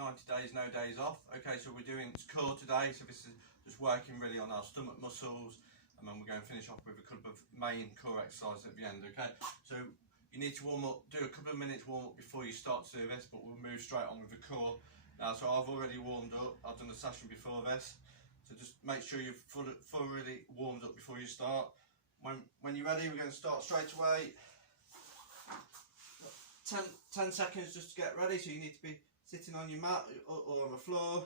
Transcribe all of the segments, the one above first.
90 days, no days off. Okay, so we're doing core today, so this is just working really on our stomach muscles, and then we're going to finish off with a couple of main core exercises at the end. Okay, so you need to warm up, do a couple of minutes warm up before you start to do this, but we'll move straight on with the core. Now, so I've already warmed up, I've done a session before this, so just make sure you're thoroughly warmed up before you start. When you're ready, we're going to start straight away. 10 seconds just to get ready, so you need to be sitting on your mat or on the floor.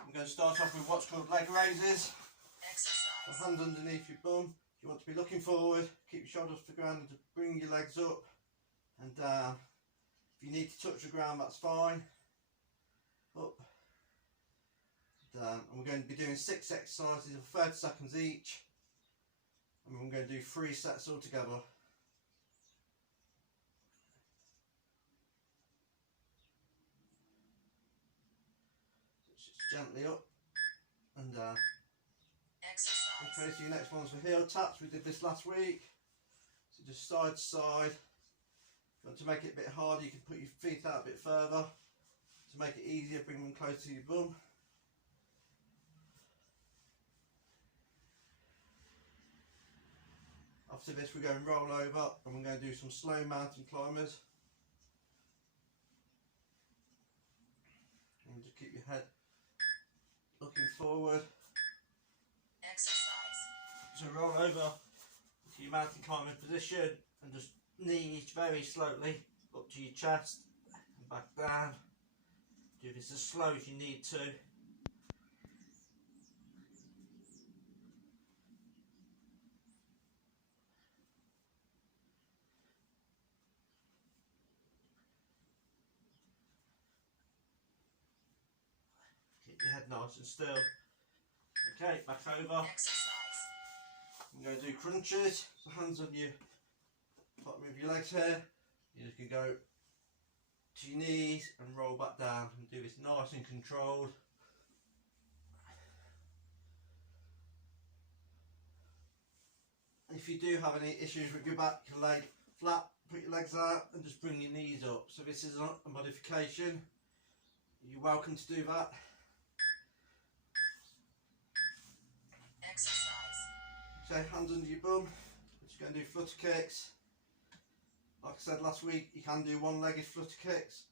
I'm going to start off with what's called leg raises. Exercise. The hands underneath your bum. You want to be looking forward, keep your shoulders off the ground and just bring your legs up and down. If you need to touch the ground, that's fine. Up, down. And we're going to be doing 6 exercises of 30 seconds each. And we're going to do 3 sets altogether. Just gently up and down. Exercise. Okay, so your next one's for heel taps. We did this last week. So just side to side. If you want to make it a bit harder, you can put your feet out a bit further. To make it easier, bring them close to your bum. After this, we're going to roll over and we're going to do some slow mountain climbers. And just keep your head looking forward. Exercise. So roll over to your mountain climbing position and just knees very slowly up to your chest and back down. Do this as slow as you need to. Keep your head nice and still. Okay, back over. Exercise. I'm going to do crunches. So hands on your bottom of your legs here. You just can go to your knees and roll back down and do this nice and controlled. If you do have any issues with your back, you can lay flat, put your legs out and just bring your knees up. So this is a modification. You're welcome to do that. Exercise. So hands under your bum. We're just going to do flutter kicks. Like I said last week, you can do one-legged flutter kicks,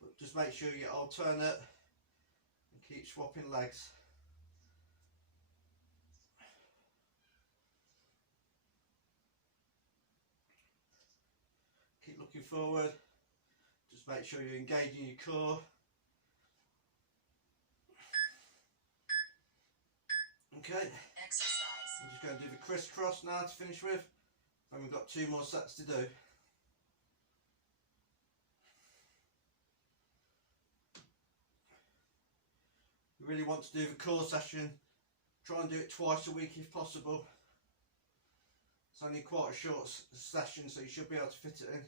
but just make sure you alternate and keep swapping legs. Keep looking forward. Just make sure you're engaging your core. Okay. Exercise. I'm just going to do the crisscross now to finish with, and we've got 2 more sets to do. You really want to do the core session, try and do it twice a week if possible. It's only quite a short session, so you should be able to fit it in.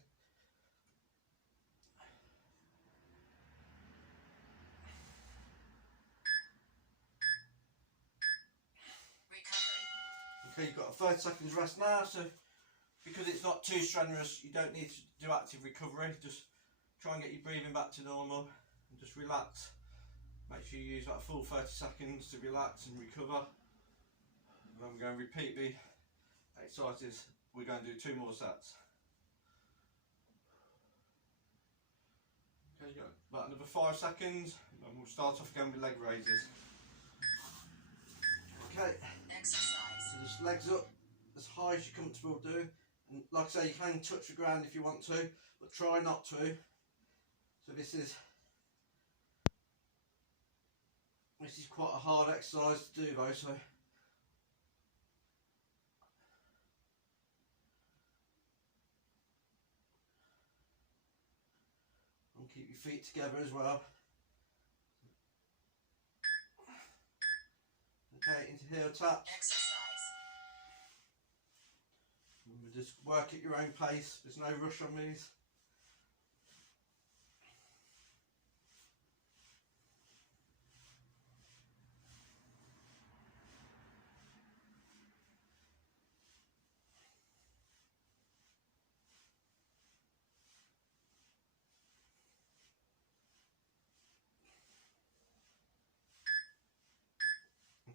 Okay, you've got a 30 seconds rest now, so because it's not too strenuous, you don't need to do active recovery. Just try and get your breathing back to normal and just relax. Make sure you use that full 30 seconds to relax and recover. And then we're going to repeat the exercises. We're going to do 2 more sets. Okay, you got about another 5 seconds, and we'll start off again with leg raises. Okay. Exercise. So just legs up as high as you're comfortable doing. And like I say, you can touch the ground if you want to, but try not to. So this is quite a hard exercise to do though, so and keep your feet together as well. Okay, into heel taps. Exercise. And just work at your own pace, there's no rush on these.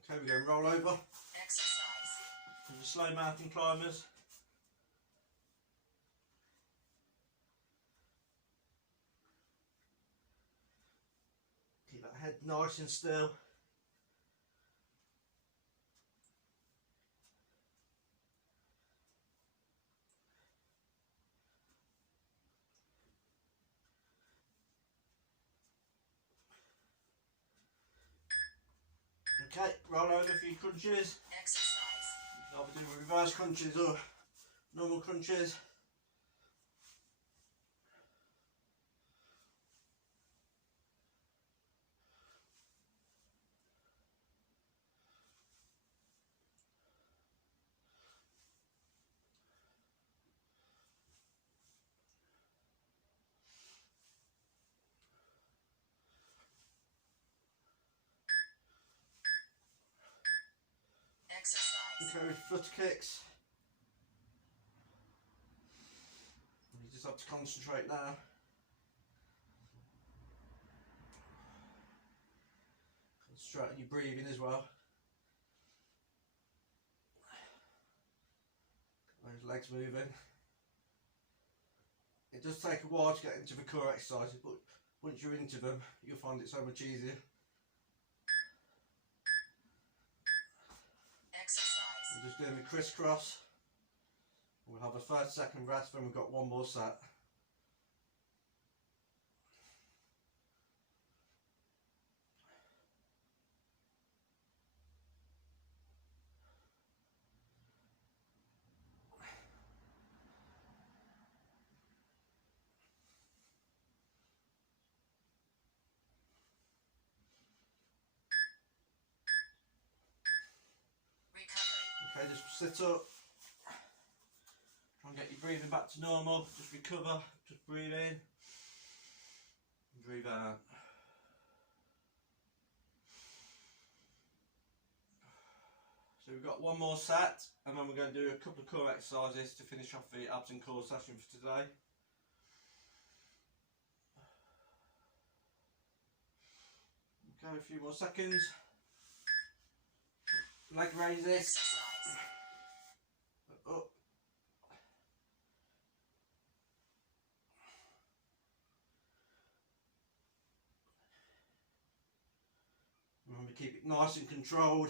Okay, we're going roll over. Exercise. And the slow mountain climbers. Keep that head nice and still. Okay, roll over a few crunches. Exercise. I'll be doing reverse crunches or normal crunches. Exercise. Okay, with flutter kicks. You just have to concentrate now. Concentrate on your breathing as well. Get those legs moving. It does take a while to get into the core exercises, but once you're into them, you'll find it so much easier. Exercise. I'm just doing the crisscross. We'll have a 30-second rest, then we've got one more set. Recovery. Okay, just sit up. Try and get your breathing back to normal. Just recover. Just breathe in. Breathe out. So we've got one more set, and then we're going to do a couple of core exercises to finish off the abs and core session for today. Okay, a few more seconds. Leg raises. Exercise. Up. Remember, keep it nice and controlled.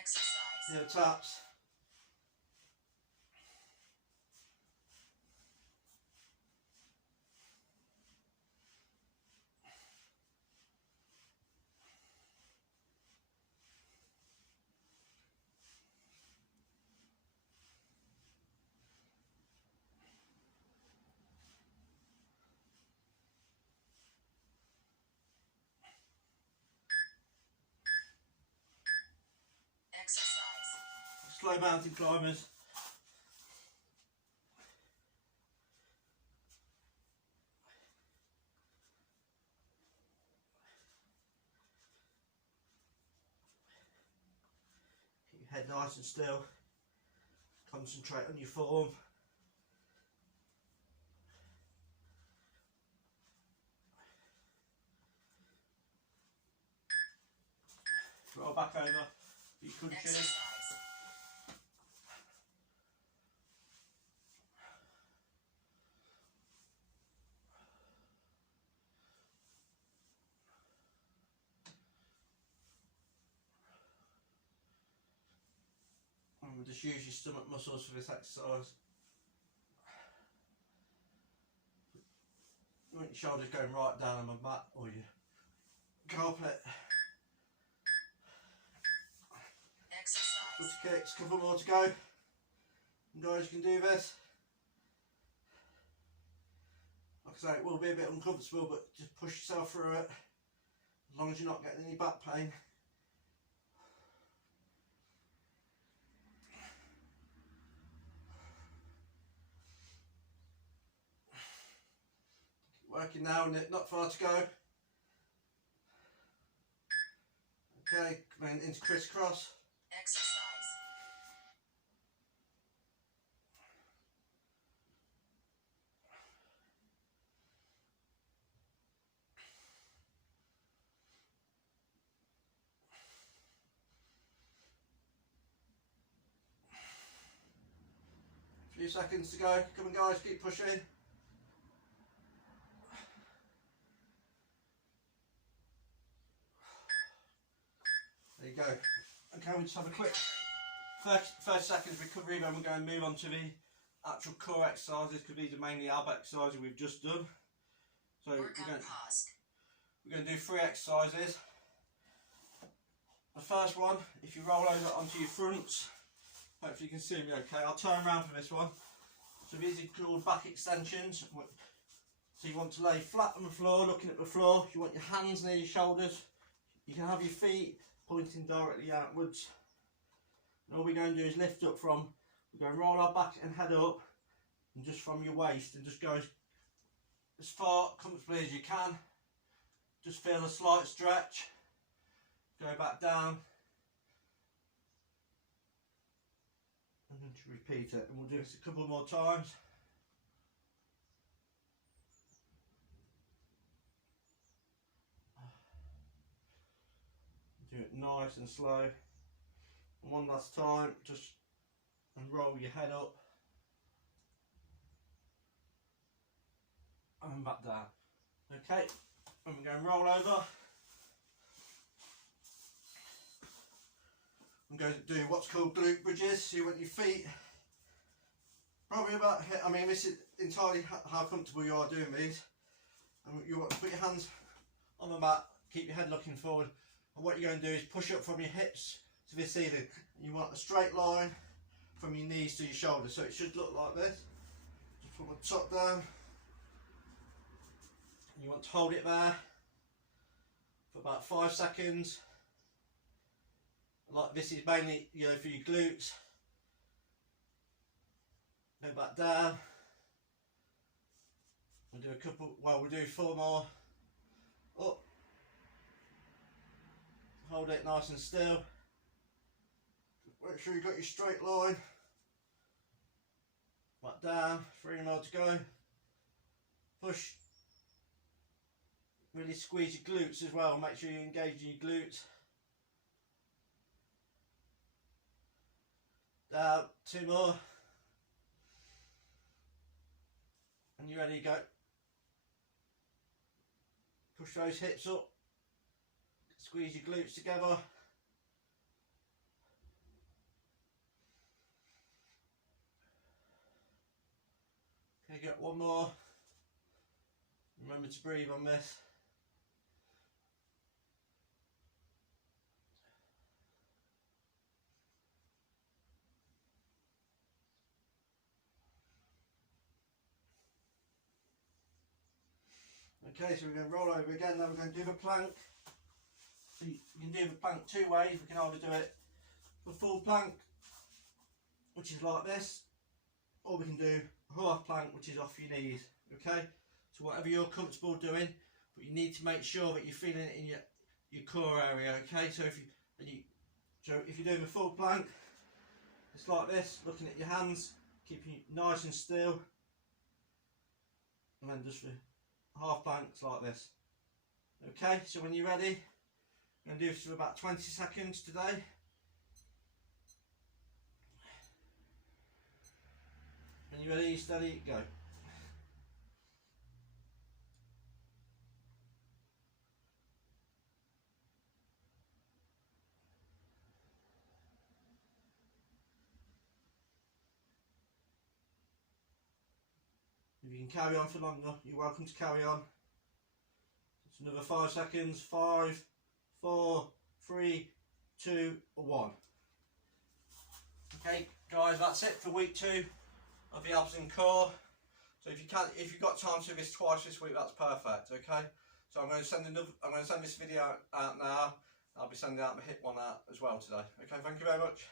Exercise. Heel taps. Exercise. Slow mountain climbers. Keep your head nice and still. Concentrate on your form. Roll back over. You crunches. Exercise. And we'll just use your stomach muscles for this exercise. You want your shoulders going right down on the mat or your carpet. Exercise. Flutter kicks, couple more to go. You guys can do this. Like I say, it will be a bit uncomfortable, but just push yourself through it. As long as you're not getting any back pain. Keep working now, Nick, not far to go. Okay, coming into crisscross. Exercise. A few seconds to go. Come on guys, keep pushing. There you go. Okay, we just have a quick 30 seconds recovery, then we're going to move on to the actual core exercises, because these are mainly ab exercises we've just done. So Workout paused. we're going to do 3 exercises. The first one, if you roll over onto your fronts, hopefully you can see me okay. I'll turn around for this one. So these are called back extensions. So you want to lay flat on the floor, looking at the floor. You want your hands near your shoulders. You can have your feet pointing directly outwards. And all we're going to do is lift up from, we're going to roll our back and head up, and just from your waist, and just go as far comfortably as you can. Just feel a slight stretch. Go back down. I'm going to repeat it, and we'll do this a couple more times. Do it nice and slow. And one last time, just and roll your head up and back down. Okay, and we're going to roll over. I'm going to do what's called glute bridges. So you want your feet probably about here. I mean, this is entirely how comfortable you are doing these. And you want to put your hands on the mat, keep your head looking forward. And what you're going to do is push up from your hips to the ceiling. You want a straight line from your knees to your shoulders. So it should look like this. Just from the top down. You want to hold it there for about 5 seconds. Like this is mainly, you know, for your glutes. Go back down. We'll do a couple, well, we'll do 4 more. Up. Hold it nice and still. Make sure you've got your straight line. Back down. 3 more to go. Push. Really squeeze your glutes as well. Make sure you engage your glutes. Down. 2 more. And you're ready to go. Push those hips up. Squeeze your glutes together. Okay, get 1 more. Remember to breathe on this. Okay, so we're going to roll over again. Now we're going to do the plank. So you can do the plank 2 ways. We can either do it the full plank, which is like this, or we can do a half plank, which is off your knees. Okay, so whatever you're comfortable doing, but you need to make sure that you're feeling it in your core area. Okay, so if you're doing the full plank, it's like this, looking at your hands, keeping nice and still, and then just the half planks like this. Okay, so when you're ready, I'm going to do this for about 20 seconds today. When you're ready, steady, go. If you can carry on for longer, you're welcome to carry on. It's another 5 seconds. 5, 4, 3, 2, 1. Okay, guys, that's it for week 2 of the abs and core. So if you've got time to do this twice this week, that's perfect. Okay. So I'm going to send this video out now. I'll be sending out the hip one out as well today. Okay, thank you very much.